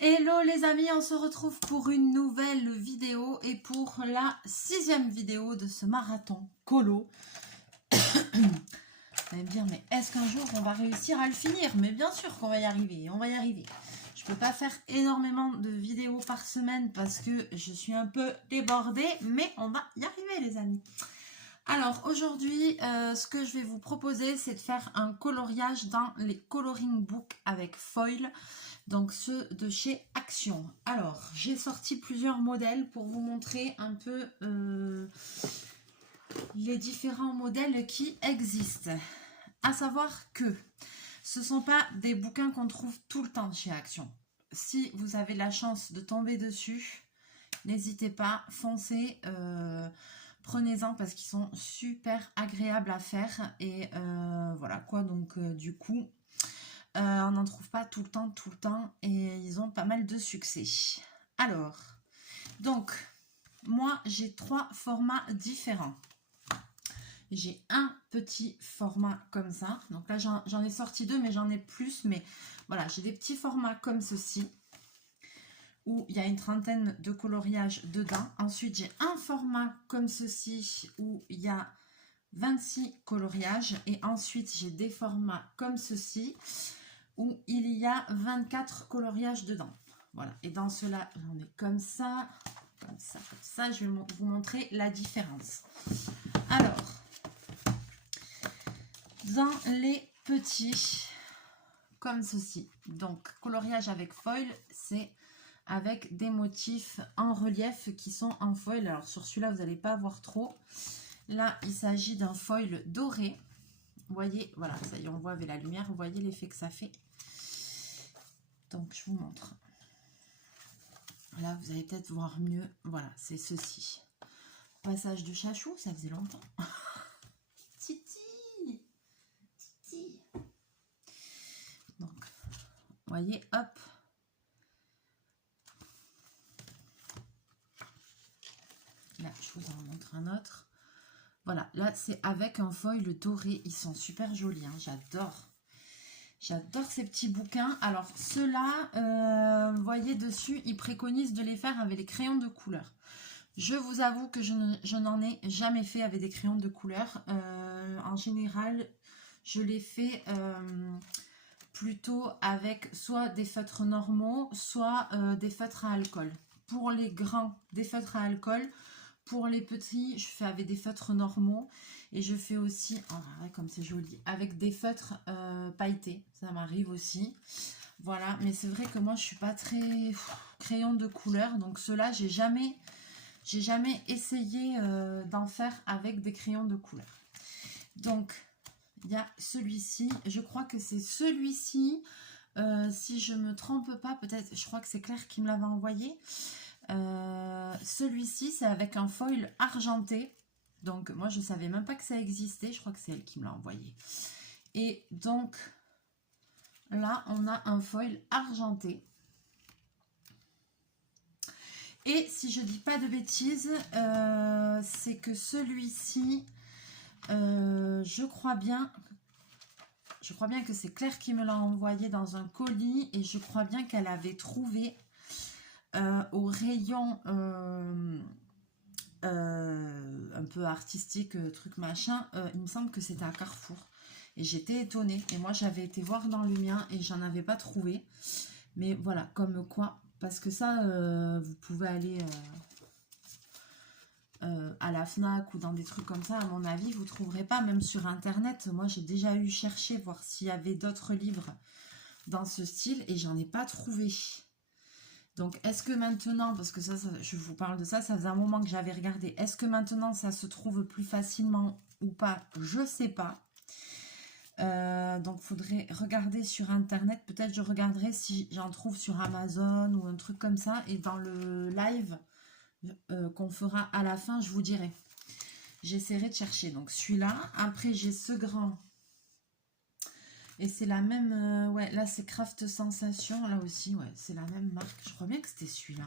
Hello les amis, on se retrouve pour une nouvelle vidéo et pour la 6e vidéo de ce marathon colo. Vous allez me dire, mais est-ce qu'un jour on va réussir à le finir? Mais bien sûr qu'on va y arriver, on va y arriver. Je ne peux pas faire énormément de vidéos par semaine parce que je suis un peu débordée, mais on va y arriver les amis. Alors aujourd'hui, ce que je vais vous proposer, c'est de faire un coloriage dans les coloring books avec foil. Donc ceux de chez Action. Alors, j'ai sorti plusieurs modèles pour vous montrer un peu les différents modèles qui existent. À savoir que ce ne sont pas des bouquins qu'on trouve tout le temps chez Action. Si vous avez la chance de tomber dessus, n'hésitez pas, foncez, prenez-en parce qu'ils sont super agréables à faire. Et voilà quoi, donc du coup... on n'en trouve pas tout le temps, et ils ont pas mal de succès. Alors, donc, moi, j'ai 3 formats différents. J'ai un petit format comme ça. Donc là, j'en ai sorti 2, mais j'en ai plus. Mais voilà, j'ai des petits formats comme ceci, où il y a une trentaine de coloriages dedans. Ensuite, j'ai un format comme ceci, où il y a 26 coloriages. Et ensuite, j'ai des formats comme ceci, où il y a 24 coloriages dedans. Voilà, et dans cela, j'en ai comme ça, comme ça, comme ça. Je vais vous montrer la différence. Alors, dans les petits, comme ceci, donc coloriage avec foil, c'est avec des motifs en relief qui sont en foil. Alors sur celui-là, vous n'allez pas voir trop. Là, il s'agit d'un foil doré. Vous voyez, voilà, ça y est, on voit avec la lumière, vous voyez l'effet que ça fait. Donc, je vous montre. Là, vous allez peut-être voir mieux. Voilà, c'est ceci. Passage de chachou, ça faisait longtemps. Titi! Titi! Donc, vous voyez, hop. Là, je vous en montre un autre. Voilà, là, c'est avec un foil doré. Ils sont super jolis, hein, j'adore. J'adore ces petits bouquins. Alors, ceux-là, vous voyez dessus, ils préconisent de les faire avec les crayons de couleur. Je vous avoue que je n'en ai jamais fait avec des crayons de couleur. En général, je les fais plutôt avec soit des feutres normaux, soit des feutres à alcool. Pour les grands, des feutres à alcool. Pour les petits, je fais avec des feutres normaux. Et je fais aussi, oh, comme c'est joli, avec des feutres pailletés. Ça m'arrive aussi. Voilà, mais c'est vrai que moi, je suis pas très crayon de couleur. Donc ceux-là, j'ai jamais essayé d'en faire avec des crayons de couleur. Donc, il y a celui-ci. Je crois que c'est celui-ci. Si je me trompe pas, peut-être, je crois que c'est Claire qui me l'avait envoyé. Celui-ci, c'est avec un foil argenté. Donc, moi, je savais même pas que ça existait. Je crois que c'est elle qui me l'a envoyé. Et donc, là, on a un foil argenté. Et si je dis pas de bêtises, c'est que celui-ci, je crois bien que c'est Claire qui me l'a envoyé dans un colis, et je crois bien qu'elle avait trouvé au rayon un peu artistique, truc machin, il me semble que c'était à Carrefour. Et j'étais étonnée. Et moi, j'avais été voir dans le mien et j'en avais pas trouvé. Mais voilà, comme quoi... Parce que ça, vous pouvez aller à la FNAC ou dans des trucs comme ça, à mon avis, vous ne trouverez pas, même sur Internet. Moi, j'ai déjà eu cherché, voir s'il y avait d'autres livres dans ce style, et j'en ai pas trouvé. Donc, est-ce que maintenant, parce que ça, je vous parle de ça, ça faisait un moment que j'avais regardé, est-ce que maintenant, ça se trouve plus facilement ou pas? Je sais pas. Donc, il faudrait regarder sur Internet. Peut-être je regarderai si j'en trouve sur Amazon ou un truc comme ça. Et dans le live qu'on fera à la fin, je vous dirai. J'essaierai de chercher. Donc, celui-là. Après, j'ai ce grand. Et c'est la même... ouais, là, c'est Craft Sensation. Là aussi, ouais, c'est la même marque. Je crois bien que c'était celui-là.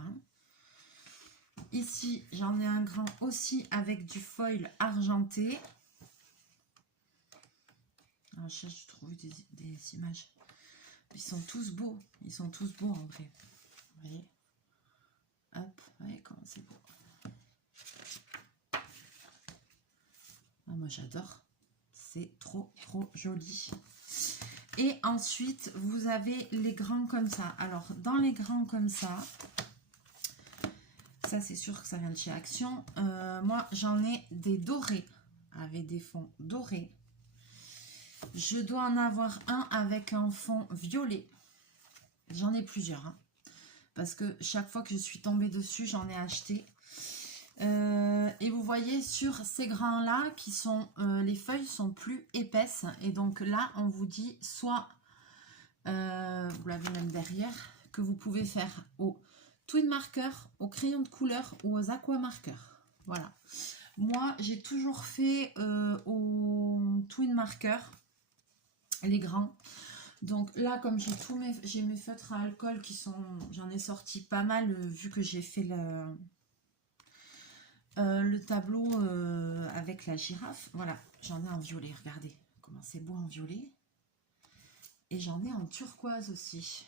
Ici, j'en ai un grand aussi avec du foil argenté. Alors, je cherche, je trouve des images. Ils sont tous beaux. Ils sont tous beaux en vrai. Vous voyez? Hop, vous voyez comment c'est beau. Ah, moi j'adore, c'est trop joli. Et ensuite vous avez les grands comme ça. Alors dans les grands comme ça c'est sûr que ça vient de chez Action. Moi j'en ai des dorés avec des fonds dorés. Je dois en avoir un avec un fond violet. J'en ai plusieurs hein, parce que chaque fois que je suis tombée dessus j'en ai acheté. Et vous voyez sur ces grains là qui sont les feuilles sont plus épaisses et donc là on vous dit soit vous l'avez même derrière que vous pouvez faire au twin marker, au crayon de couleur ou aux aqua marqueurs. Voilà, moi j'ai toujours fait au twin marker les grands. Donc là comme j'ai mes feutres à alcool qui sont, j'en ai sorti pas mal vu que j'ai fait le tableau avec la girafe. Voilà, j'en ai en violet, regardez comment c'est beau en violet. Et j'en ai en turquoise aussi.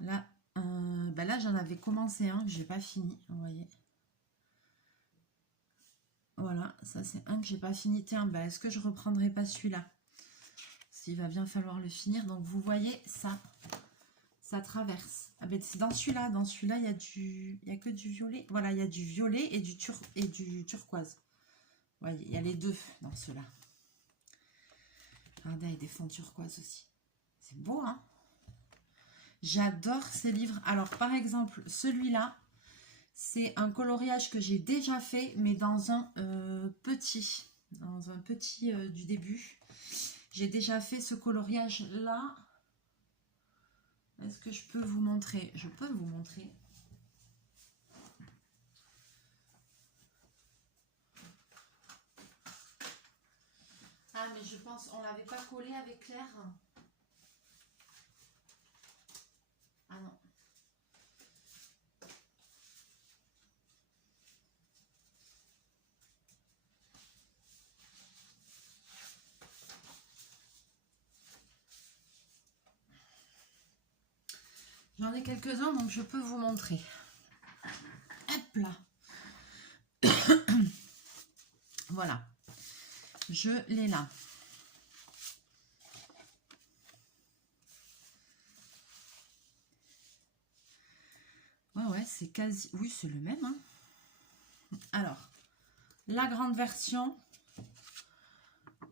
Là, là j'en avais commencé un que j'ai pas fini, vous voyez. Voilà, ça c'est un que j'ai pas fini. Tiens, est-ce que je reprendrai pas celui-là? S'il va bien falloir le finir. Donc vous voyez ça traverse. Ah ben c'est dans celui-là il y a que du violet. Voilà, il y a du violet et du turquoise. Vous voyez, il y a les deux dans ceux-là. Regardez, il y a des fonds turquoise aussi. C'est beau, hein? J'adore ces livres. Alors, par exemple, celui-là, c'est un coloriage que j'ai déjà fait, mais dans un petit. Dans un petit du début. J'ai déjà fait ce coloriage-là. Est-ce que je peux vous montrer? Je peux vous montrer. Ah, mais je pense, on l'avait pas collé avec Claire. Ah non. J'en ai quelques-uns, donc je peux vous montrer. Hop là. Voilà. Je l'ai là. Ouais, c'est quasi... Oui, c'est le même. Hein. Alors, la grande version.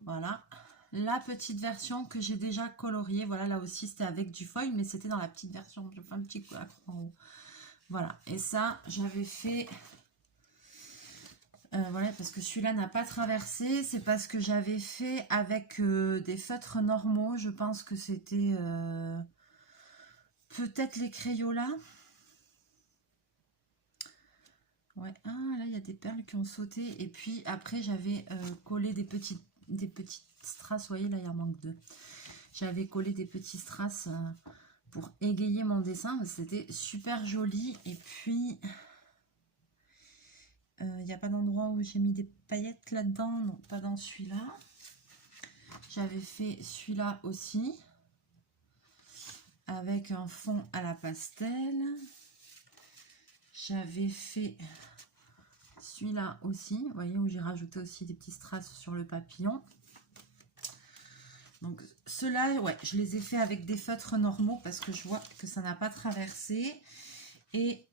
Voilà. La petite version que j'ai déjà coloriée. Voilà, là aussi, c'était avec du foil, mais c'était dans la petite version. Je fais un petit coup en haut. Voilà. Et ça, j'avais fait... voilà, parce que celui-là n'a pas traversé. C'est parce que j'avais fait avec des feutres normaux. Je pense que c'était peut-être les Crayola. Ouais, ah là il y a des perles qui ont sauté. Et puis après j'avais collé des petites strass. Vous voyez là il en manque deux. J'avais collé des petits strass pour égayer mon dessin. C'était super joli. Et puis il n'y a pas d'endroit où j'ai mis des paillettes là-dedans. Non, pas dans celui-là. J'avais fait celui-là aussi. Avec un fond à la pastel. J'avais fait celui-là aussi, vous voyez, où j'ai rajouté aussi des petits strass sur le papillon. Donc ceux-là, ouais, je les ai fait avec des feutres normaux parce que je vois que ça n'a pas traversé. Et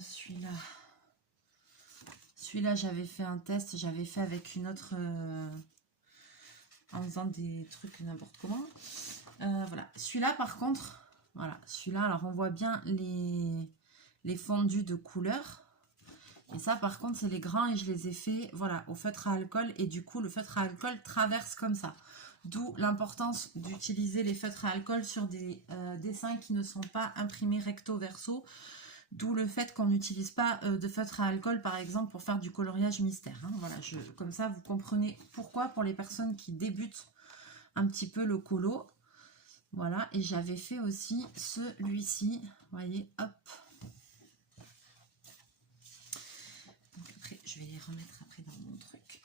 celui-là, j'avais fait un test, j'avais fait avec une autre, en faisant des trucs n'importe comment. Voilà, celui-là par contre, voilà, celui-là, alors on voit bien les fondus de couleur. Et ça par contre c'est les grands et je les ai fait voilà au feutre à alcool et du coup le feutre à alcool traverse comme ça. D'où l'importance d'utiliser les feutres à alcool sur des dessins qui ne sont pas imprimés recto verso. D'où le fait qu'on n'utilise pas de feutre à alcool par exemple pour faire du coloriage mystère. Hein. Voilà, comme ça vous comprenez pourquoi pour les personnes qui débutent un petit peu le colo. Voilà, et j'avais fait aussi celui-ci, vous voyez, hop. Donc après, je vais les remettre après dans mon truc.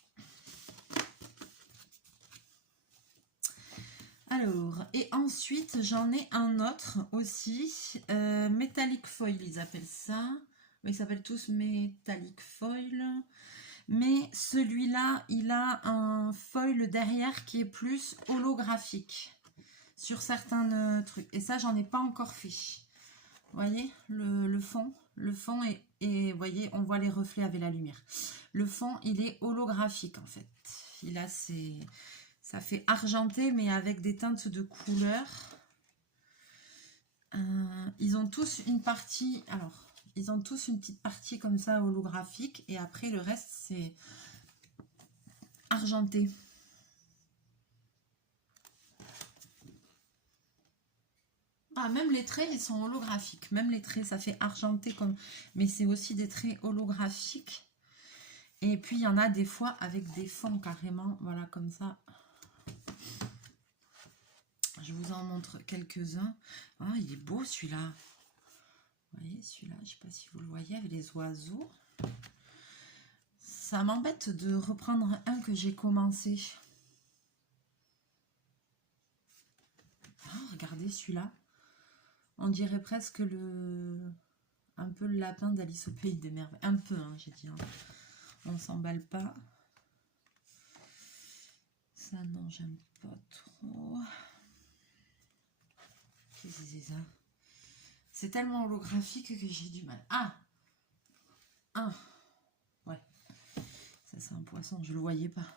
Alors, et ensuite, j'en ai un autre aussi. Metallic foil, ils appellent ça. Ils s'appellent tous Metallic foil. Mais celui-là, il a un foil derrière qui est plus holographique sur certains trucs. Et ça, j'en ai pas encore fait. Vous voyez, le fond est, vous voyez, on voit les reflets avec la lumière. Le fond, il est holographique en fait. Il a ça fait argenté, mais avec des teintes de couleurs. Ils ont tous une partie, alors, ils ont tous une petite partie comme ça holographique, et après le reste c'est argenté. Ah, même les traits, ils sont holographiques. Même les traits, ça fait argenté comme... Mais c'est aussi des traits holographiques. Et puis, il y en a des fois avec des fonds carrément. Voilà, comme ça. Je vous en montre quelques-uns. Ah, il est beau celui-là. Vous voyez, celui-là, je ne sais pas si vous le voyez, avec les oiseaux. Ça m'embête de reprendre un que j'ai commencé. Ah, regardez celui-là. On dirait presque un peu le lapin d'Alice au Pays des Merveilles. Un peu, hein, j'ai dit. Hein. On ne s'emballe pas. Ça, non, j'aime pas trop. Qu'est-ce que c'est ça? C'est tellement holographique que j'ai du mal. Ah! Ah! Ouais. Ça, c'est un poisson, je le voyais pas.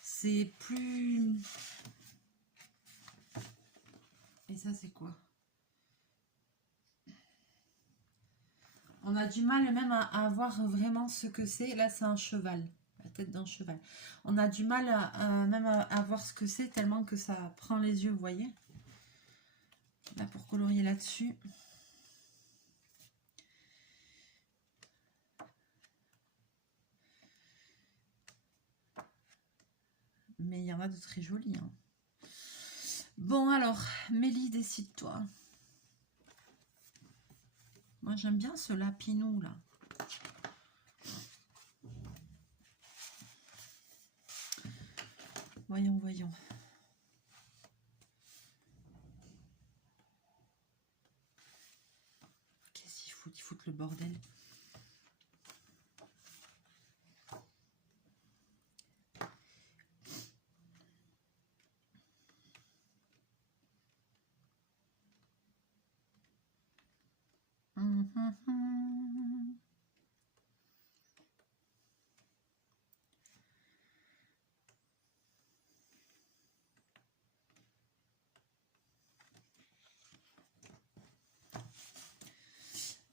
C'est plus... Et ça, c'est quoi? On a du mal même à voir vraiment ce que c'est. Là, c'est un cheval. La tête d'un cheval. On a du mal même à voir ce que c'est tellement que ça prend les yeux, vous voyez? Là, pour colorier là-dessus. Mais il y en a de très jolis. Hein. Bon, alors, Mélie, décide-toi. Moi, j'aime bien ce lapinou, là. Voyons, voyons. Qu'est-ce qu'il fout? Il fout le bordel.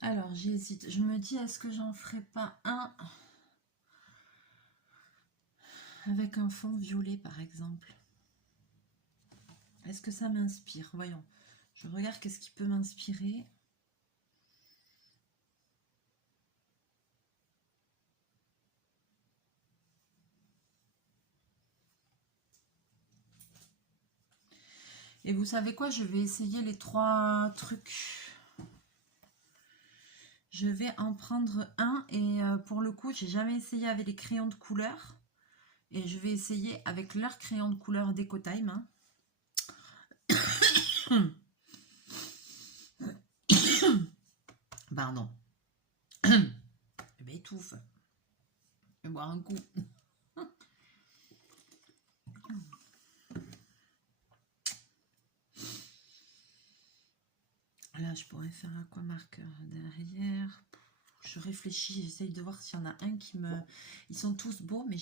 Alors, j'hésite. Je me dis, est-ce que j'en ferai pas un avec un fond violet, par exemple? Est-ce que ça m'inspire? Voyons. Je regarde qu'est-ce qui peut m'inspirer. Et vous savez quoi? Je vais essayer les 3 trucs. Je vais en prendre un. Et pour le coup, j'ai jamais essayé avec les crayons de couleur. Et je vais essayer avec leur crayon de couleur DecoTime. Hein. Pardon. Je m'étouffe. Je vais boire un coup. Là, je pourrais faire aquamarqueur derrière. Je réfléchis, j'essaye de voir s'il y en a un qui me... Ils sont tous beaux, mais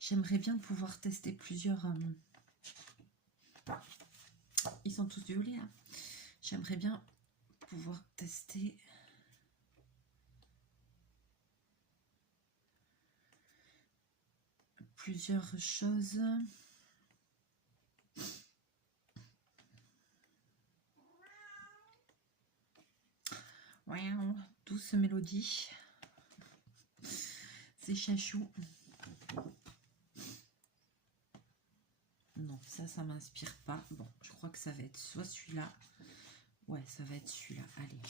j'aimerais bien pouvoir tester plusieurs... Ils sont tous violets, hein. J'aimerais bien pouvoir tester... plusieurs choses. Ouais, douce mélodie. C'est chachou. Non, ça m'inspire pas. Bon, je crois que ça va être soit celui-là. Ouais, ça va être celui-là. Allez.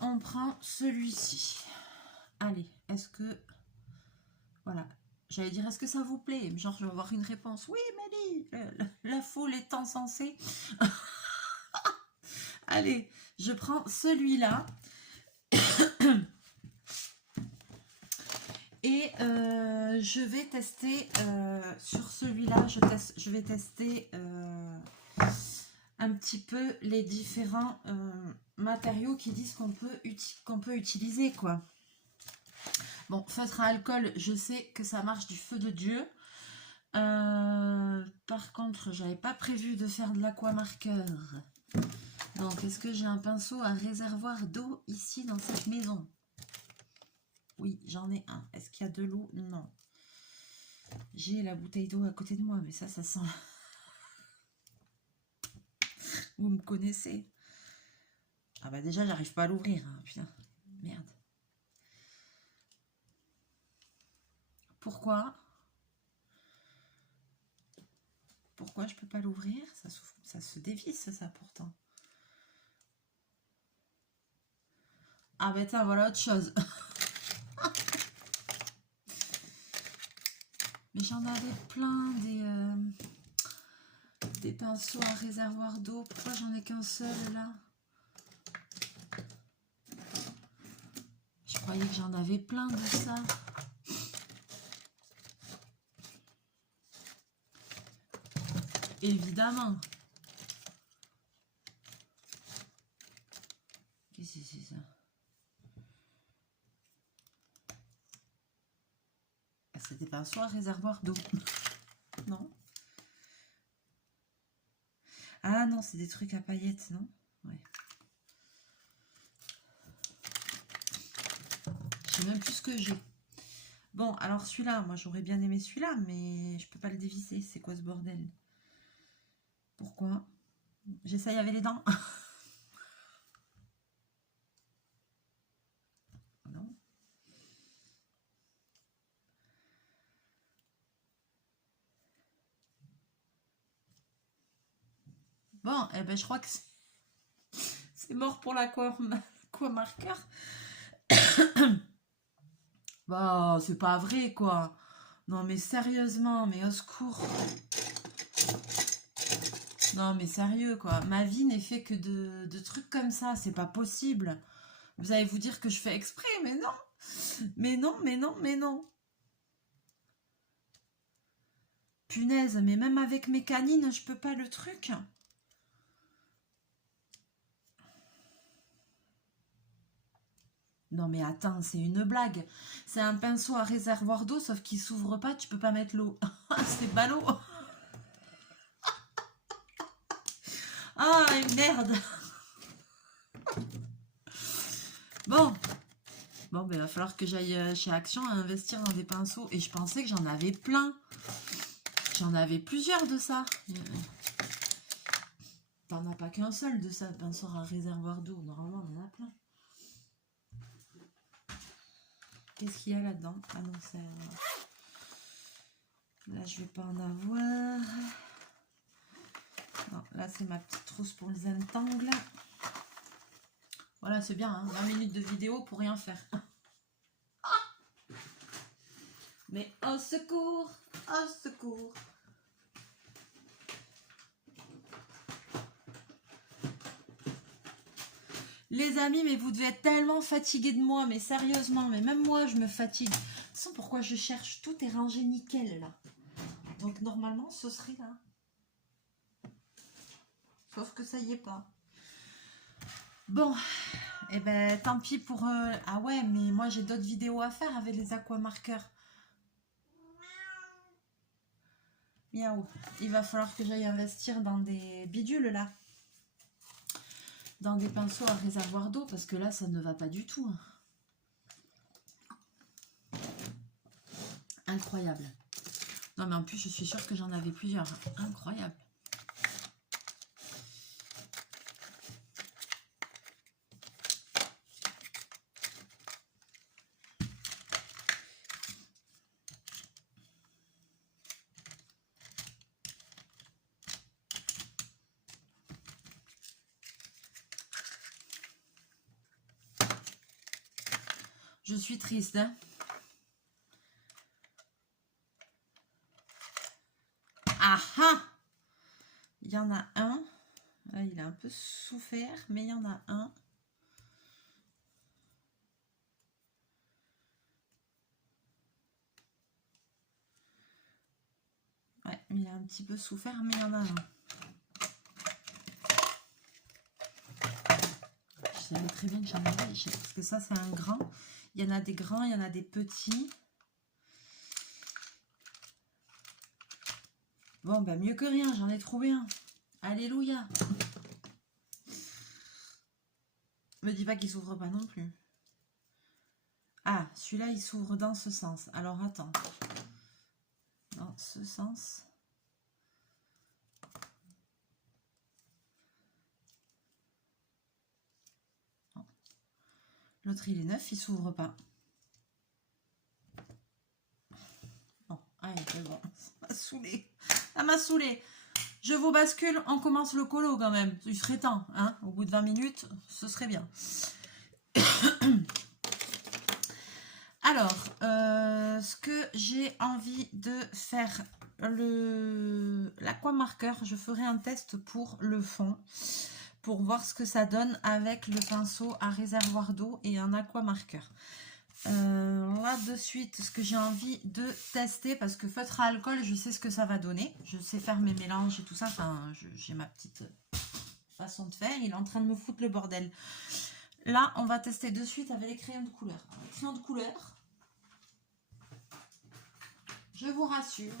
On prend celui-ci. Allez, est-ce que J'allais dire, est-ce que ça vous plaît? Genre, je vais avoir une réponse. Oui, Mélie, la foule est encensée. Allez, je prends celui-là. Et je vais tester sur celui-là, je vais tester un petit peu les différents matériaux qui disent qu'on peut utiliser, quoi. Bon, feutre à alcool, je sais que ça marche du feu de Dieu. Par contre, j'avais pas prévu de faire de l'aquamarqueur. Donc, est-ce que j'ai un pinceau à réservoir d'eau ici dans cette maison? Oui, j'en ai un. Est-ce qu'il y a de l'eau? Non. J'ai la bouteille d'eau à côté de moi, mais ça sent... Vous me connaissez. Ah bah déjà, j'arrive pas à l'ouvrir. Hein. Putain, merde. Pourquoi je peux pas l'ouvrir? Ça se dévisse, ça, pourtant. Ah bah tiens, voilà autre chose. Mais j'en avais plein des pinceaux à réservoir d'eau. Pourquoi j'en ai qu'un seul, là? Je croyais que j'en avais plein de ça. Évidemment. Qu'est-ce que c'est ça? C'est des pinceaux à réservoir d'eau. Non? Ah non, c'est des trucs à paillettes, non? Ouais. Je sais même plus ce que j'ai. Bon, alors celui-là, moi j'aurais bien aimé celui-là, mais je peux pas le dévisser. C'est quoi ce bordel? Pourquoi? J'essaye avec les dents. Non. Bon, eh ben je crois que c'est mort pour l'aquamarqueur. Bah, c'est pas vrai, quoi. Non, mais sérieusement, mais au secours. Non, mais sérieux, quoi. Ma vie n'est fait que de trucs comme ça. C'est pas possible. Vous allez vous dire que je fais exprès, mais non. Mais non, mais non, mais non. Punaise, mais même avec mes canines, je peux pas le truc. Non mais attends, c'est une blague. C'est un pinceau à réservoir d'eau, sauf qu'il s'ouvre pas, tu peux pas mettre l'eau. C'est ballot. Ah, merde. Bon, ben, il va falloir que j'aille chez Action à investir dans des pinceaux. Et je pensais que j'en avais plein. J'en avais plusieurs de ça. T'en as pas qu'un seul de ça, pinceau à réservoir d'eau. Normalement, on en a plein. Qu'est-ce qu'il y a là-dedans? Ah non, ça... Là, je vais pas en avoir. Non, là, c'est ma petite trousse pour les entangles. Voilà, c'est bien, hein, 20 minutes de vidéo pour rien faire. Mais au secours, au secours. Les amis, mais vous devez être tellement fatigués de moi, mais sérieusement, mais même moi, je me fatigue. Sans pourquoi je cherche, tout est rangé nickel, là. Donc, normalement, ce serait là. Sauf que ça y est pas. Bon, et ben tant pis pour... Ah ouais, mais moi, j'ai d'autres vidéos à faire avec les aquamarqueurs. Miaou. Il va falloir que j'aille investir dans des bidules, là. Dans des pinceaux à réservoir d'eau, parce que là, ça ne va pas du tout. Incroyable. Non, mais en plus, je suis sûre que j'en avais plusieurs. Incroyable. Je suis triste, hein. Ah ah! Il y en a un. Là, il a un peu souffert, mais il y en a un. Ouais, il a un petit peu souffert, mais il y en a un. Je savais très bien que j'en avais, parce que ça, c'est un grand. Il y en a des grands, il y en a des petits. Bon, ben mieux que rien, j'en ai trouvé un. Alléluia. Me dis pas qu'il s'ouvre pas non plus. Ah, celui-là, il s'ouvre dans ce sens. Alors, attends. Dans ce sens. L'autre, il est neuf, il s'ouvre pas. Bon, allez, c'est bon. Ça m'a saoulé. Ça m'a saoulé. Je vous bascule, on commence le colo quand même. Il serait temps, hein. Au bout de 20 minutes, ce serait bien. Alors, ce que j'ai envie de faire, l'aquamarqueur, je ferai un test pour le fond, pour voir ce que ça donne avec le pinceau à réservoir d'eau et un aquamarqueur. Là de suite, ce que j'ai envie de tester, parce que feutre à alcool, je sais ce que ça va donner. Je sais faire mes mélanges et tout ça. Enfin, j'ai ma petite façon de faire. Il est en train de me foutre le bordel. Là, on va tester de suite avec les crayons de couleur. Les crayons de couleur, je vous rassure,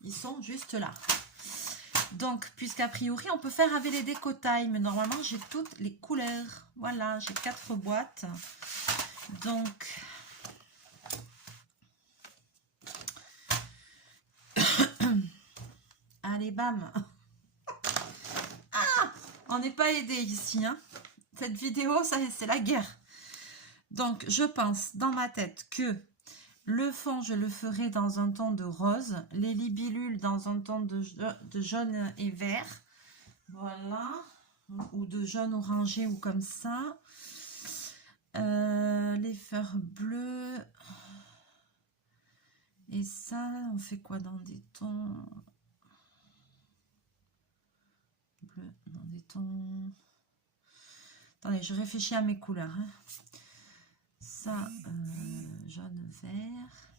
ils sont juste là. Donc, puisqu'a priori, on peut faire avec les décotailles, mais normalement, j'ai toutes les couleurs. Voilà, j'ai 4 boîtes. Donc, allez, bam. Ah, on n'est pas aidé ici, hein. Cette vidéo, ça c'est la guerre. Donc, je pense dans ma tête que le fond, je le ferai dans un ton de rose. Les libellules dans un ton de jaune et vert. Voilà. Ou de jaune orangé ou comme ça. Les fleurs bleues. Et ça, on fait quoi dans des tons bleus, dans des tons... Attendez, je réfléchis à mes couleurs. Hein. Ça, jaune, vert.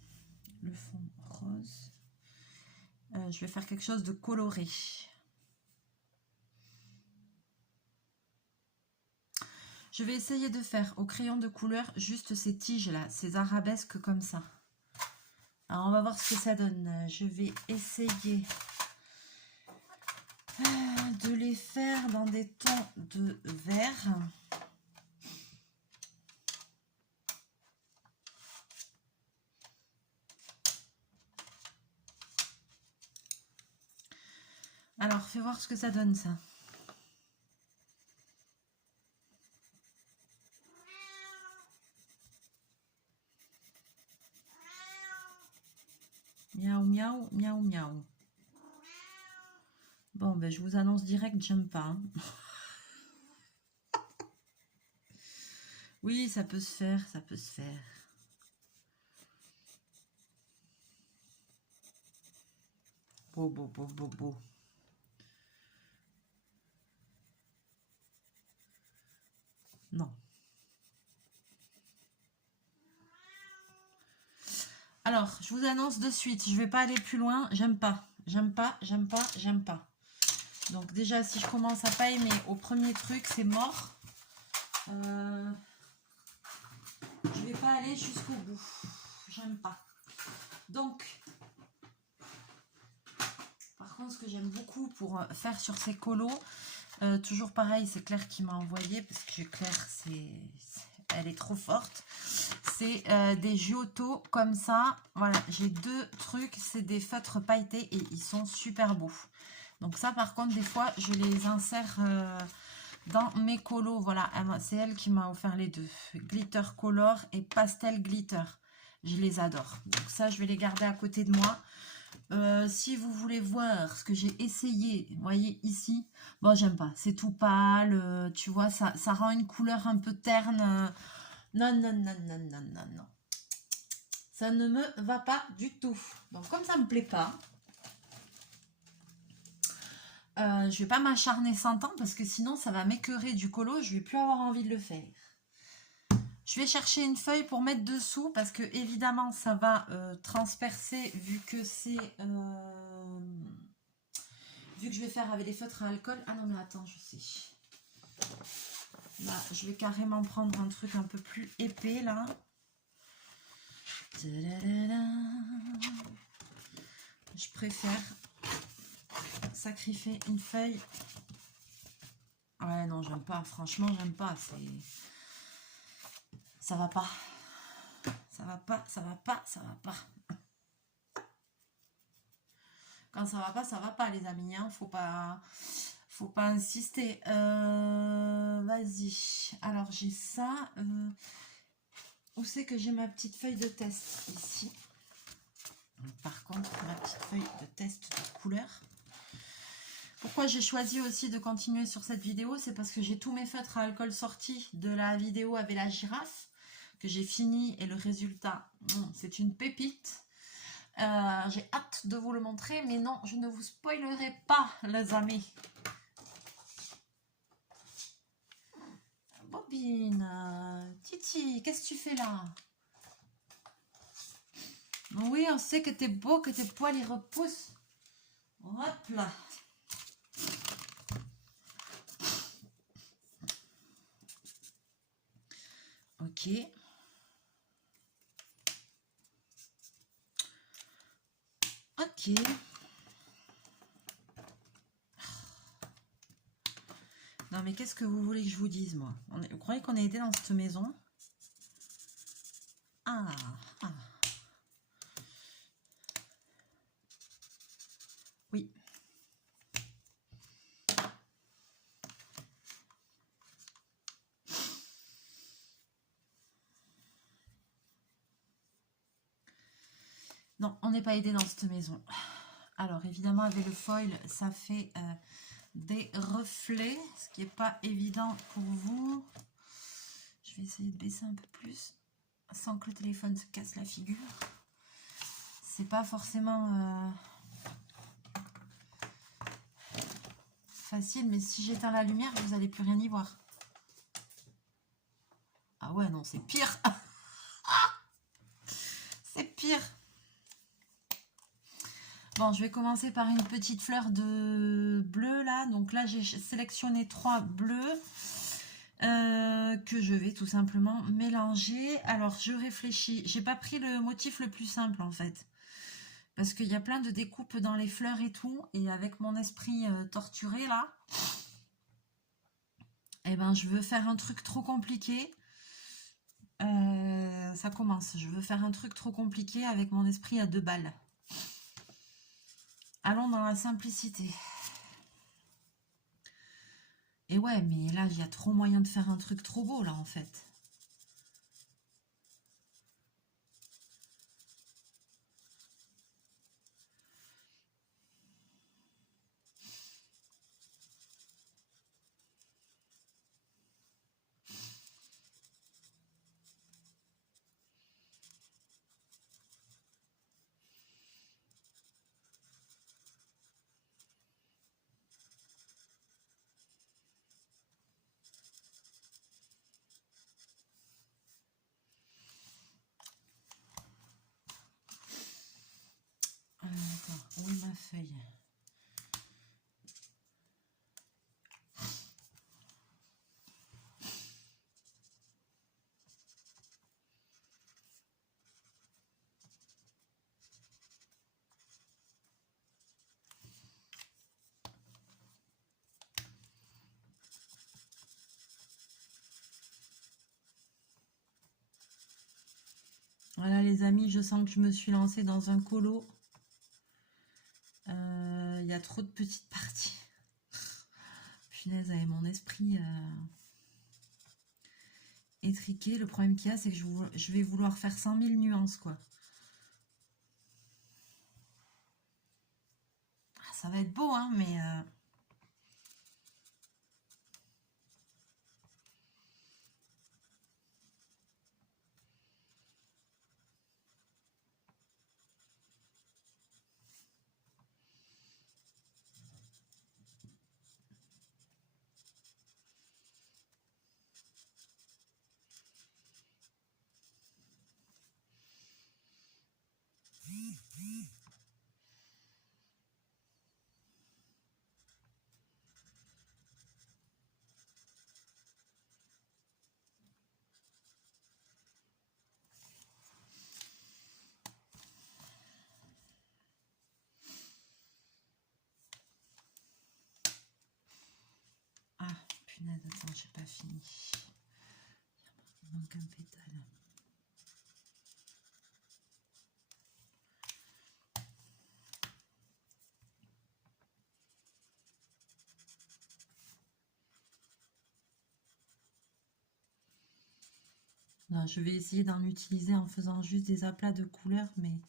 Le fond rose. Je vais faire quelque chose de coloré. Je vais essayer de faire au crayon de couleur juste ces tiges là, ces arabesques comme ça. Alors on va voir ce que ça donne. Je vais essayer de les faire dans des tons de vert. Alors fais voir ce que ça donne ça. Miaou, miaou, miaou, miaou. Bon, ben, je vous annonce direct, j'aime pas. Hein. Oui, ça peut se faire, ça peut se faire. Beau, beau, beau, beau, beau. Non. Alors, je vous annonce de suite, je vais pas aller plus loin, j'aime pas. J'aime pas, j'aime pas, j'aime pas. Donc déjà, si je commence à pas aimer au premier truc, c'est mort. Je vais pas aller jusqu'au bout. J'aime pas. Donc, par contre, ce que j'aime beaucoup pour faire sur ces colos, toujours pareil, c'est Claire qui m'a envoyé, parce que Claire, elle est trop forte. C'est des Giotto comme ça. Voilà, j'ai 2 trucs, c'est des feutres pailletés et ils sont super beaux. Donc ça, par contre, des fois, je les insère dans mes colos. Voilà, c'est elle qui m'a offert les 2. Glitter Color et Pastel Glitter. Je les adore. Donc ça, je vais les garder à côté de moi. Si vous voulez voir ce que j'ai essayé, vous voyez ici, bon, j'aime pas. C'est tout pâle, tu vois, ça rend une couleur un peu terne. Non, non, non, non, non, non, non. Ça ne me va pas du tout. Donc, comme ça me plaît pas, Je vais pas m'acharner 100 ans parce que sinon ça va m'écœurer du colo, je vais plus avoir envie de le faire. Je vais chercher une feuille pour mettre dessous parce que évidemment ça va transpercer vu que c'est... vu que je vais faire avec les feutres à alcool. Ah non mais attends, je sais. Là, je vais carrément prendre un truc un peu plus épais là. Je préfère sacrifier une feuille. Ouais, non, j'aime pas. Franchement, j'aime pas. Ça va pas. Ça va pas, ça va pas, ça va pas. Quand ça va pas, les amis. Hein. Faut pas insister. Vas-y. Alors, j'ai ça. Où c'est que j'ai ma petite feuille de test? Ici. Par contre, ma petite feuille de test de couleur. Pourquoi j'ai choisi aussi de continuer sur cette vidéo? C'est parce que j'ai tous mes feutres à alcool sortis de la vidéo avec la girafe que j'ai fini et le résultat, c'est une pépite. J'ai hâte de vous le montrer, mais non, je ne vous spoilerai pas, les amis. Bobine, Titi, qu'est-ce que tu fais là? Oui, on sait que t'es beau, que tes poils ils repoussent. Hop là. Ok. Ok. Non mais qu'est-ce que vous voulez que je vous dise, moi? Vous croyez qu'on est aidé dans cette maison? Ah. Oui. Non, on n'est pas aidé dans cette maison. Alors, évidemment, avec le foil, ça fait des reflets, ce qui n'est pas évident pour vous. Je vais essayer de baisser un peu plus, sans que le téléphone se casse la figure. C'est pas forcément facile, mais si j'éteins la lumière, vous n'allez plus rien y voir. Ah ouais, non, c'est pire. C'est pire. Bon, je vais commencer par une petite fleur de bleu là. Donc là, j'ai sélectionné 3 bleus que je vais tout simplement mélanger. Alors, je réfléchis. J'ai pas pris le motif le plus simple en fait. Parce qu'il y a plein de découpes dans les fleurs et tout. Et avec mon esprit torturé là, eh ben, je veux faire un truc trop compliqué. Ça commence. Je veux faire un truc trop compliqué avec mon esprit à 2 balles. Allons dans la simplicité. Et ouais, mais là, il y a trop moyen de faire un truc trop beau, là, en fait. Attends, où est ma feuille? Voilà, les amis, je sens que je me suis lancée dans un colo. Il y a trop de petites parties. Punaise, avec mon esprit étriqué. Le problème qu'il y a, c'est que je vais vouloir faire 100 000 nuances, quoi. Ah, ça va être beau, hein, mais... attends, j'ai pas fini. Il manque un pétale. Là, je vais essayer d'en utiliser en faisant juste des aplats de couleurs, mais...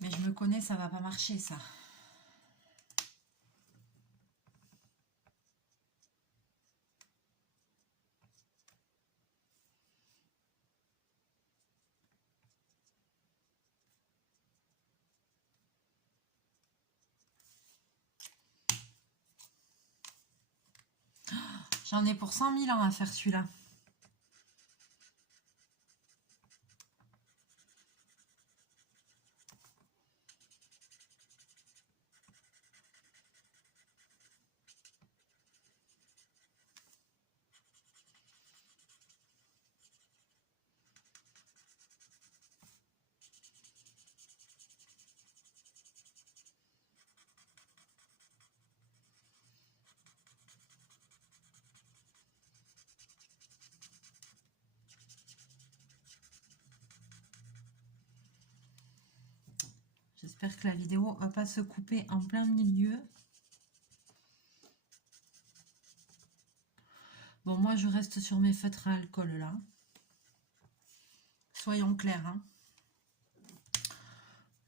Mais je me connais, ça va pas marcher, ça. J'en ai pour 100 000 ans à faire celui-là. J'espère que la vidéo va pas se couper en plein milieu. Bon, moi, je reste sur mes feutres à alcool, là. Soyons clairs, hein.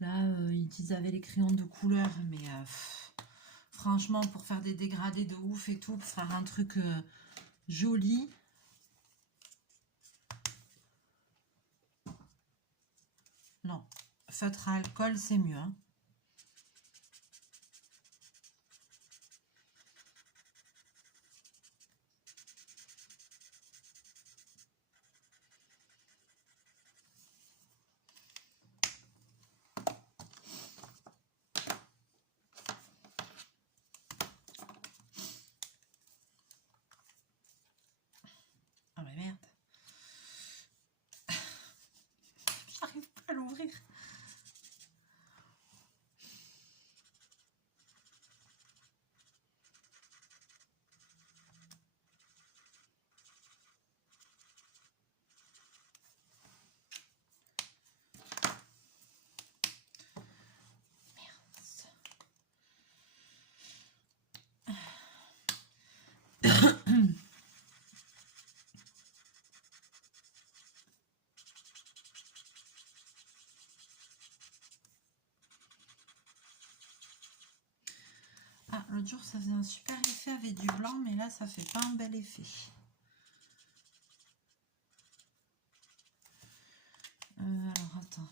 Là, ils disent avec les crayons de couleur, mais franchement, pour faire des dégradés de ouf et tout, pour faire un truc joli. Non, feutre à alcool, c'est mieux, hein. Ah mais merde. J'arrive pas à l'ouvrir. Ah, l'autre jour, ça faisait un super effet avec du blanc, mais là, ça fait pas un bel effet. Alors, attends.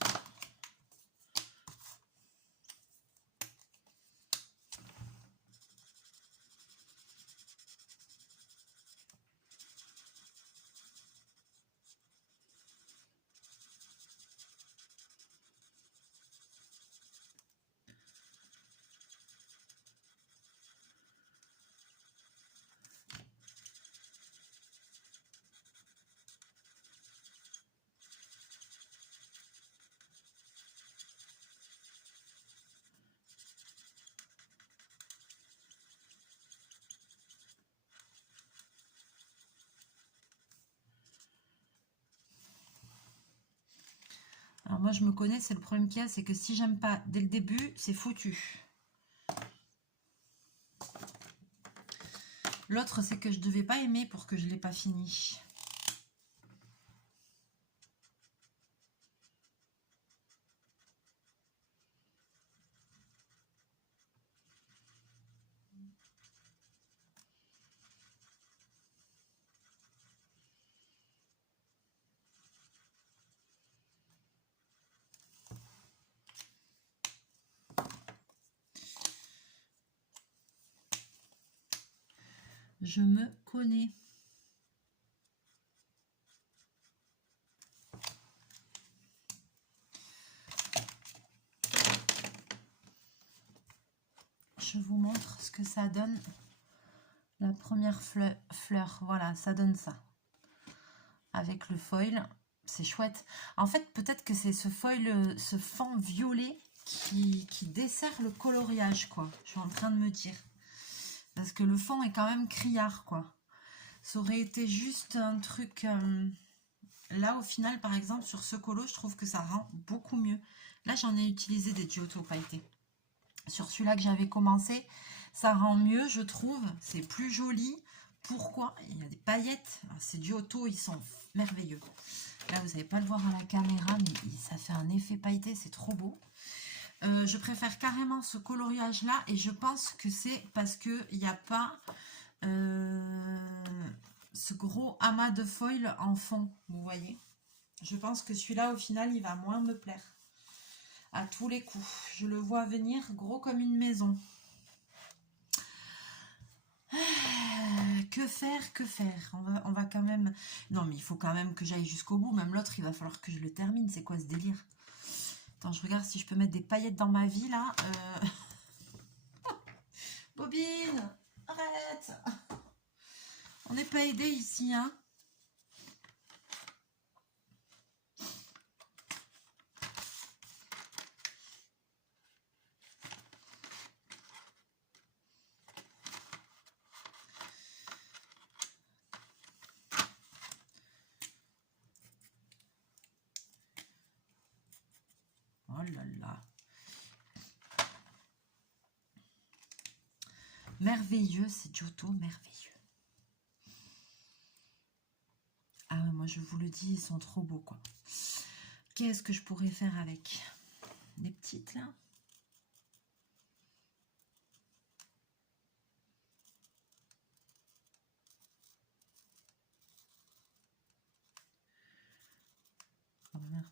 Alors moi je me connais, c'est le problème qu'il y a, c'est que si j'aime pas dès le début, c'est foutu. L'autre, c'est que je devais pas aimer pour que je l'ai pas fini. Je me connais. je vous montre ce que ça donne. La première fleur, voilà, ça donne ça. Avec le foil, c'est chouette. En fait, peut-être que c'est ce foil, ce fond violet qui dessert le coloriage, quoi. Je suis en train de me dire. Parce que le fond est quand même criard, quoi. Ça aurait été juste un truc... là, au final, par exemple, sur ce colo, je trouve que ça rend beaucoup mieux. Là, j'en ai utilisé des Giotto pailletés. Sur celui-là que j'avais commencé, ça rend mieux, je trouve. C'est plus joli. Pourquoi? Il y a des paillettes. Ces Giotto, ils sont merveilleux. Là, vous n'allez pas le voir à la caméra, mais ça fait un effet pailleté. C'est trop beau. Je préfère carrément ce coloriage-là. Et je pense que c'est parce qu'il n'y a pas ce gros amas de foil en fond. Vous voyez? Je pense que celui-là, au final, il va moins me plaire. À tous les coups. Je le vois venir gros comme une maison. Que faire, que faire? On va quand même... Non, mais il faut quand même que j'aille jusqu'au bout. Même l'autre, il va falloir que je le termine. C'est quoi ce délire? Attends, je regarde si je peux mettre des paillettes dans ma vie, là. Bobine, arrête! On n'est pas aidé ici, hein? Oh là là. Merveilleux, c'est Giotto, merveilleux. Ah ouais, moi je vous le dis, ils sont trop beaux, quoi. Qu'est-ce que je pourrais faire avec? Des petites, là? Oh merde.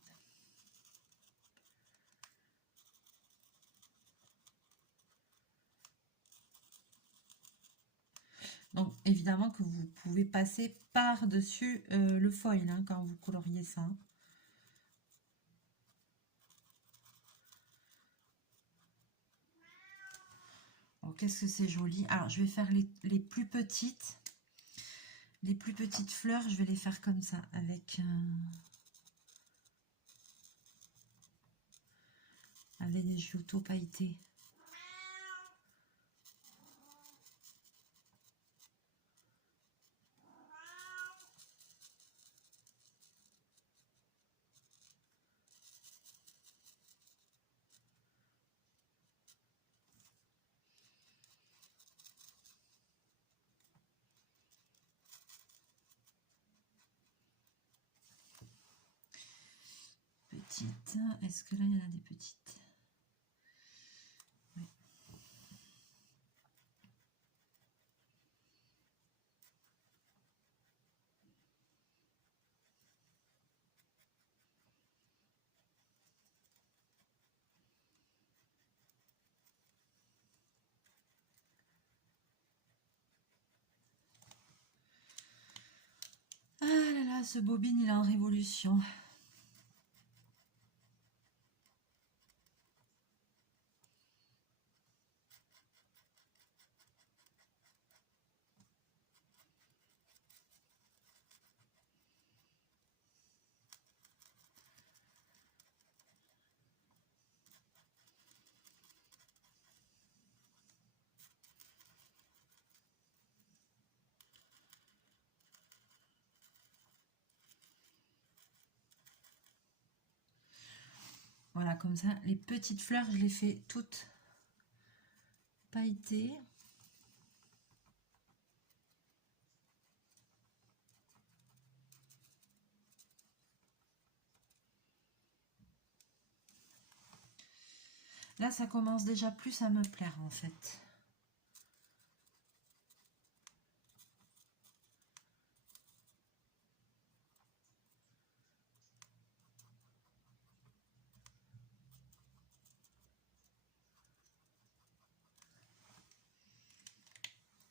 Donc, évidemment que vous pouvez passer par-dessus le foil hein, quand vous coloriez ça. Oh, qu'est-ce que c'est joli. Alors, je vais faire les plus petites. Les plus petites fleurs, je vais les faire comme ça, avec des Giotto pailletés. Petites. Est-ce que là, il y en a des petites? Oui. Ah là là, ce bobine, il est en révolution. Voilà, comme ça, les petites fleurs, je les fais toutes pailletées. Là, ça commence déjà plus à me plaire, en fait.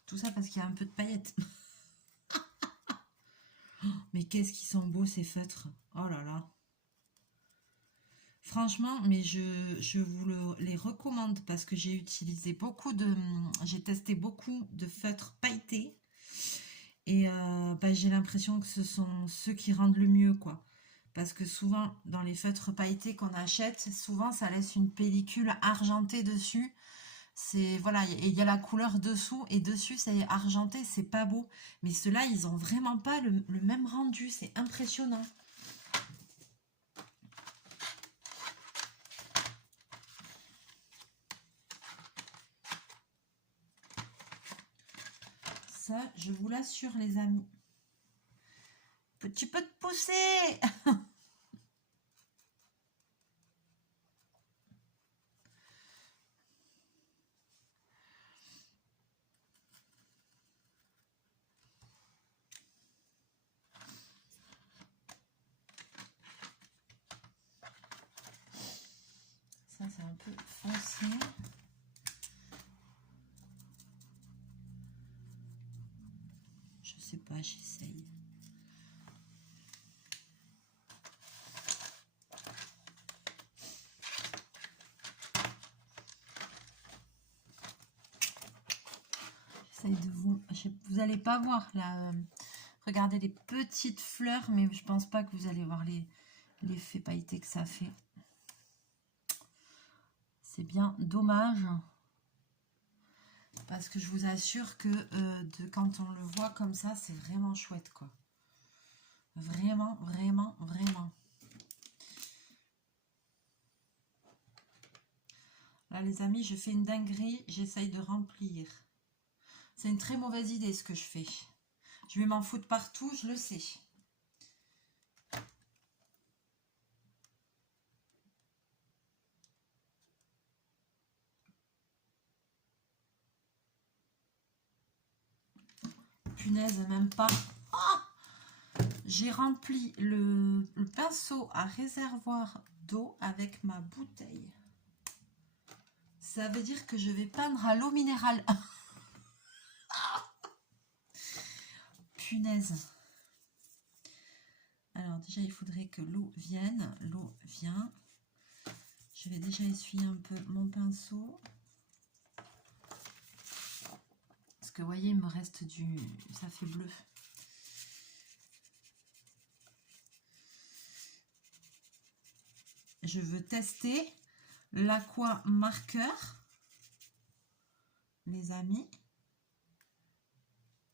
Tout ça parce qu'il y a un peu de paillettes. Mais qu'est-ce qu'ils sont beaux, ces feutres. Oh là là. franchement, mais je vous les recommande parce que j'ai utilisé j'ai testé beaucoup de feutres pailletés et bah, j'ai l'impression que ce sont ceux qui rendent le mieux, quoi. Parce que souvent, dans les feutres pailletés qu'on achète, souvent ça laisse une pellicule argentée dessus. C'est voilà, il y a la couleur dessous et dessus c'est argenté, c'est pas beau. Mais ceux-là, ils ont vraiment pas le même rendu, c'est impressionnant. Ça, je vous l'assure, les amis. Tu peux te pousser. Ça, c'est un peu foncé. Je sais pas, j'essaye. J'essaye de vous... Vous allez pas voir là. Regardez les petites fleurs, mais je pense pas que vous allez voir l'effet pailleté que ça fait. C'est bien dommage. Parce que je vous assure que quand on le voit comme ça, c'est vraiment chouette, quoi. Vraiment, vraiment, vraiment. Là, les amis, je fais une dinguerie. J'essaye de remplir. C'est une très mauvaise idée, ce que je fais. Je vais m'en foutre partout, je le sais. Punaise, même pas. Oh, j'ai rempli le pinceau à réservoir d'eau avec ma bouteille. Ça veut dire que je vais peindre à l'eau minérale. Punaise. Alors déjà, il faudrait que l'eau vienne. L'eau vient. Je vais déjà essuyer un peu mon pinceau. Parce que vous voyez, il me reste ça fait bleu. Je veux tester l'aqua marqueur, les amis,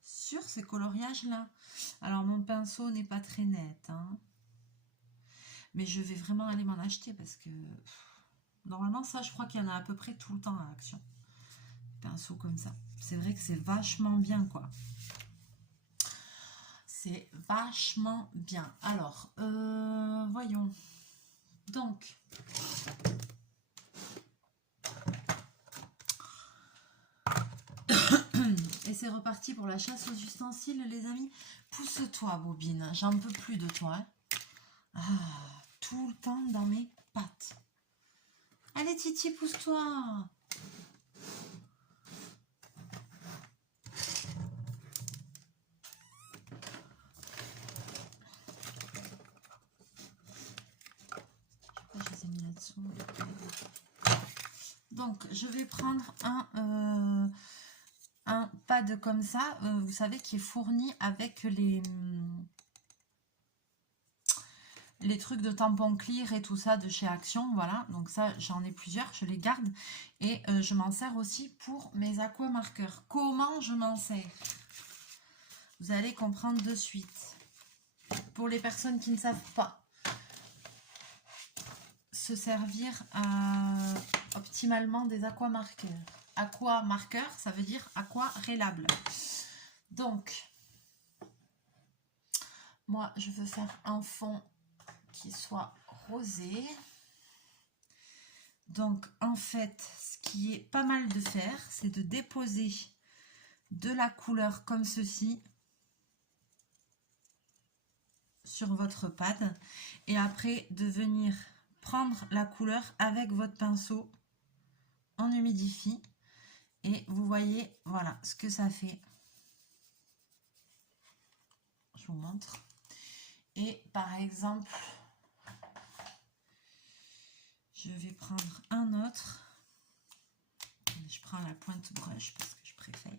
sur ces coloriages là. Alors mon pinceau n'est pas très net, hein, mais je vais vraiment aller m'en acheter parce que normalement ça, je crois qu'il y en a à peu près tout le temps à Action. Pinceau comme ça, c'est vrai que c'est vachement bien, quoi. C'est vachement bien. Alors voyons donc. Et c'est reparti pour la chasse aux ustensiles, les amis. Pousse-toi, Bobine. J'en peux plus de toi. Hein. Ah, tout le temps dans mes pattes. Allez, Titi, pousse-toi. Je les ai mis là-dessous. Donc, je vais prendre un pad comme ça, vous savez, qui est fourni avec les trucs de tampons clear et tout ça de chez Action. Voilà, donc ça, j'en ai plusieurs, je les garde. Et je m'en sers aussi pour mes aqua marqueurs. Comment je m'en sers? Vous allez comprendre de suite. Pour les personnes qui ne savent pas se servir optimalement des aqua marqueurs. Aqua marqueur, ça veut dire aquarellable. Donc, moi, je veux faire un fond qui soit rosé. Donc, en fait, ce qui est pas mal de faire, c'est de déposer de la couleur comme ceci sur votre pad. Et après, de venir prendre la couleur avec votre pinceau en humidifie. Et vous voyez, voilà ce que ça fait. Je vous montre. Et par exemple, Je vais prendre un autre. Je prends la pointe brush parce que je préfère.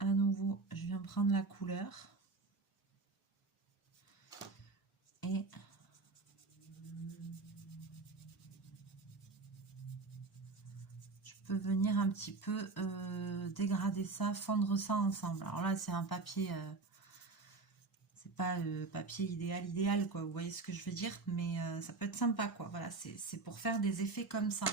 À nouveau, je viens prendre la couleur. Et je peux venir un petit peu dégrader ça, fondre ça ensemble. Alors là, c'est un papier, c'est pas le papier idéal, quoi. Vous voyez ce que je veux dire? Mais ça peut être sympa, quoi. Voilà, c'est pour faire des effets comme ça.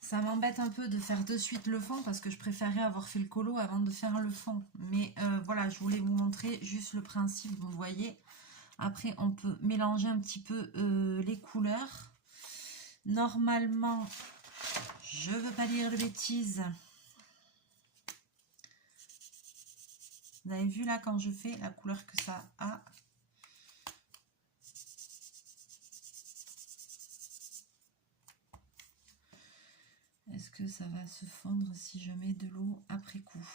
Ça m'embête un peu de faire de suite le fond parce que je préférais avoir fait le colo avant de faire le fond. Mais voilà, je voulais vous montrer juste le principe, vous voyez. Après, on peut mélanger un petit peu les couleurs. Normalement, je ne veux pas dire de bêtises. Vous avez vu là quand je fais la couleur que ça a. Est-ce que ça va se fondre si je mets de l'eau après coup?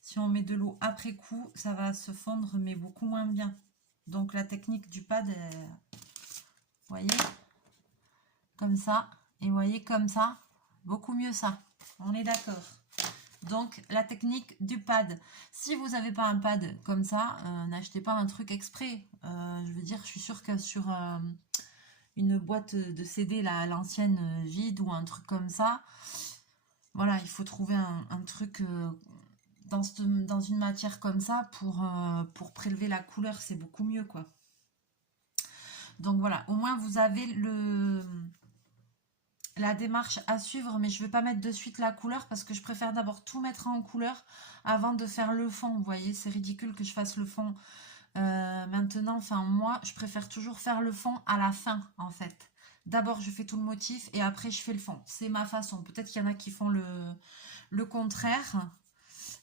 Si on met de l'eau après coup, ça va se fondre, mais beaucoup moins bien. Donc la technique du pad, vous voyez, comme ça, et vous voyez comme ça, beaucoup mieux ça. On est d'accord. Donc la technique du pad. Si vous n'avez pas un pad comme ça, n'achetez pas un truc exprès. Je veux dire, je suis sûre que sur une boîte de CD, l'ancienne vide ou un truc comme ça, voilà, il faut trouver un truc dans une matière comme ça pour prélever la couleur, c'est beaucoup mieux, quoi. Donc voilà, au moins vous avez la démarche à suivre, mais je ne vais pas mettre de suite la couleur parce que je préfère d'abord tout mettre en couleur avant de faire le fond. Vous voyez, c'est ridicule que je fasse le fond maintenant. Enfin, moi, je préfère toujours faire le fond à la fin, en fait. D'abord, je fais tout le motif et après, je fais le fond. C'est ma façon. Peut-être qu'il y en a qui font le contraire.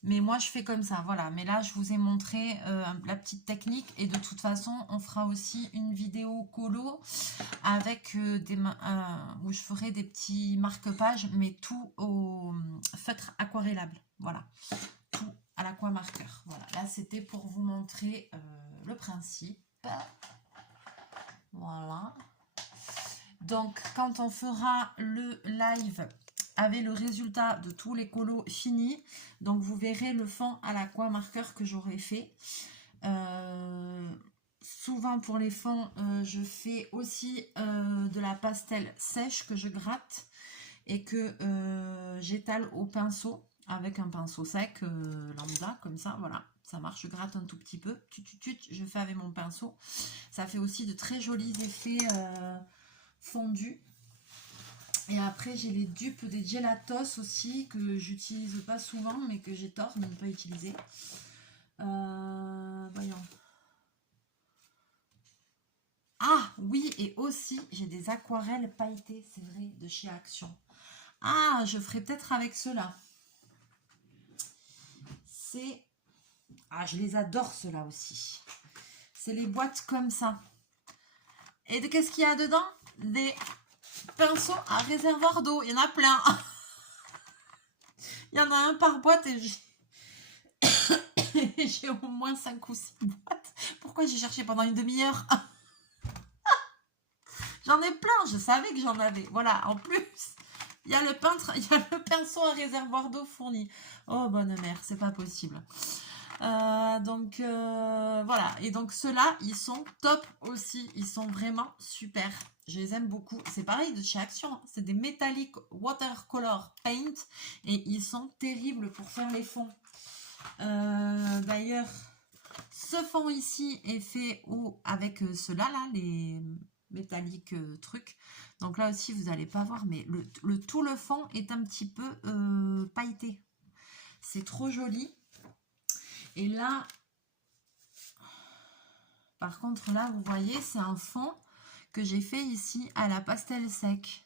Mais moi, je fais comme ça, voilà. Mais là, je vous ai montré la petite technique. Et de toute façon, on fera aussi une vidéo colo avec où je ferai des petits marque-pages, mais tout au feutre aquarellable. Voilà, tout à l'aquamarqueur. Voilà, là, c'était pour vous montrer le principe. Voilà. Donc, quand on fera le live avec le résultat de tous les colos finis, donc vous verrez le fond à l'aquamarqueur que j'aurai fait. Souvent pour les fonds, je fais aussi de la pastel sèche que je gratte et que j'étale au pinceau avec un pinceau sec lambda comme ça, voilà. Ça marche, je gratte un tout petit peu, je fais avec mon pinceau. Ça fait aussi de très jolis effets fondus. Et après, j'ai les dupes des Gelatos aussi, que j'utilise pas souvent, mais que j'ai tort de ne pas utiliser. Voyons. Ah, oui, et aussi, j'ai des aquarelles pailletées, c'est vrai, de chez Action. Ah, je ferai peut-être avec ceux-là. C'est... Ah, je les adore, ceux-là aussi. C'est les boîtes comme ça. Et qu'est-ce qu'il y a dedans? Des pinceaux à réservoir d'eau. Il y en a plein. Il y en a un par boîte et j'ai au moins 5 ou 6 boîtes. Pourquoi j'ai cherché pendant une demi-heure? J'en ai plein, je savais que j'en avais. Voilà, en plus, il y a le pinceau à réservoir d'eau fourni. Oh, bonne mère, c'est pas possible. Voilà. Et donc, ceux-là, ils sont top aussi. Ils sont vraiment super. Je les aime beaucoup. C'est pareil de chez Action. Hein. C'est des Metallic Watercolor Paint. Et ils sont terribles pour faire les fonds. D'ailleurs, ce fond ici est fait avec ceux-là, là, les métalliques trucs. Donc là aussi, vous n'allez pas voir, mais tout le fond est un petit peu pailleté. C'est trop joli. Et là, par contre, là, vous voyez, c'est un fond que j'ai fait ici à la pastel sec.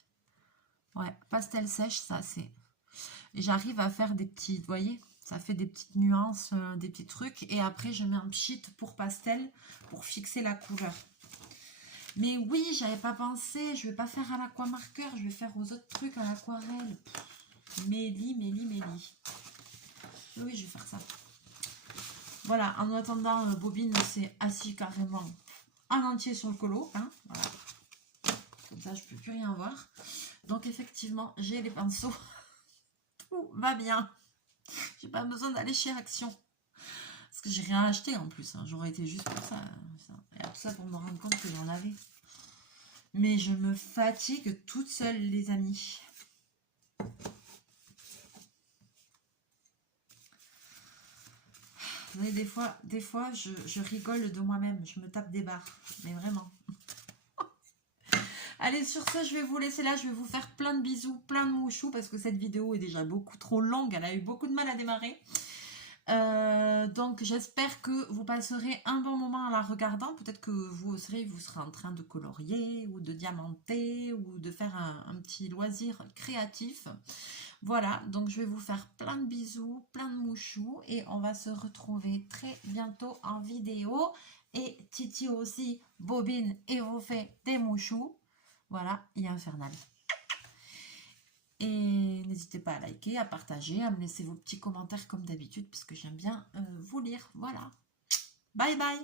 Ouais, pastel sèche, ça, c'est... Et j'arrive à faire des petits, vous voyez, ça fait des petites nuances, des petits trucs. Et après, je mets un pchit pour pastel, pour fixer la couleur. Mais oui, j'avais pas pensé, je vais pas faire à l'aquamarqueur, je vais faire aux autres trucs à l'aquarelle. Mélie. Oui, je vais faire ça. Voilà, en attendant, Bobine s'est assis carrément en entier sur le colo. Hein, voilà. Comme ça, je ne peux plus rien voir. Donc, effectivement, j'ai les pinceaux. Tout va bien. J'ai pas besoin d'aller chez Action. Parce que j'ai rien acheté en plus. Hein. J'aurais été juste pour ça. Et après ça, pour me rendre compte que j'en avais. Mais je me fatigue toute seule, les amis. Vous voyez, des fois je rigole de moi-même. Je me tape des barres. Mais vraiment. Allez, sur ce, je vais vous laisser là. Je vais vous faire plein de bisous, plein de mouchous. Parce que cette vidéo est déjà beaucoup trop longue. Elle a eu beaucoup de mal à démarrer. Donc j'espère que vous passerez un bon moment en la regardant. Peut-être que vous serez en train de colorier ou de diamanter ou de faire un petit loisir créatif. Voilà, donc je vais vous faire plein de bisous, plein de mouchous et on va se retrouver très bientôt en vidéo. Et Titi aussi bobine et vous fait des mouchous. Voilà, il est infernal. Et n'hésitez pas à liker, à partager, à me laisser vos petits commentaires comme d'habitude parce que j'aime bien vous lire. Voilà. Bye bye.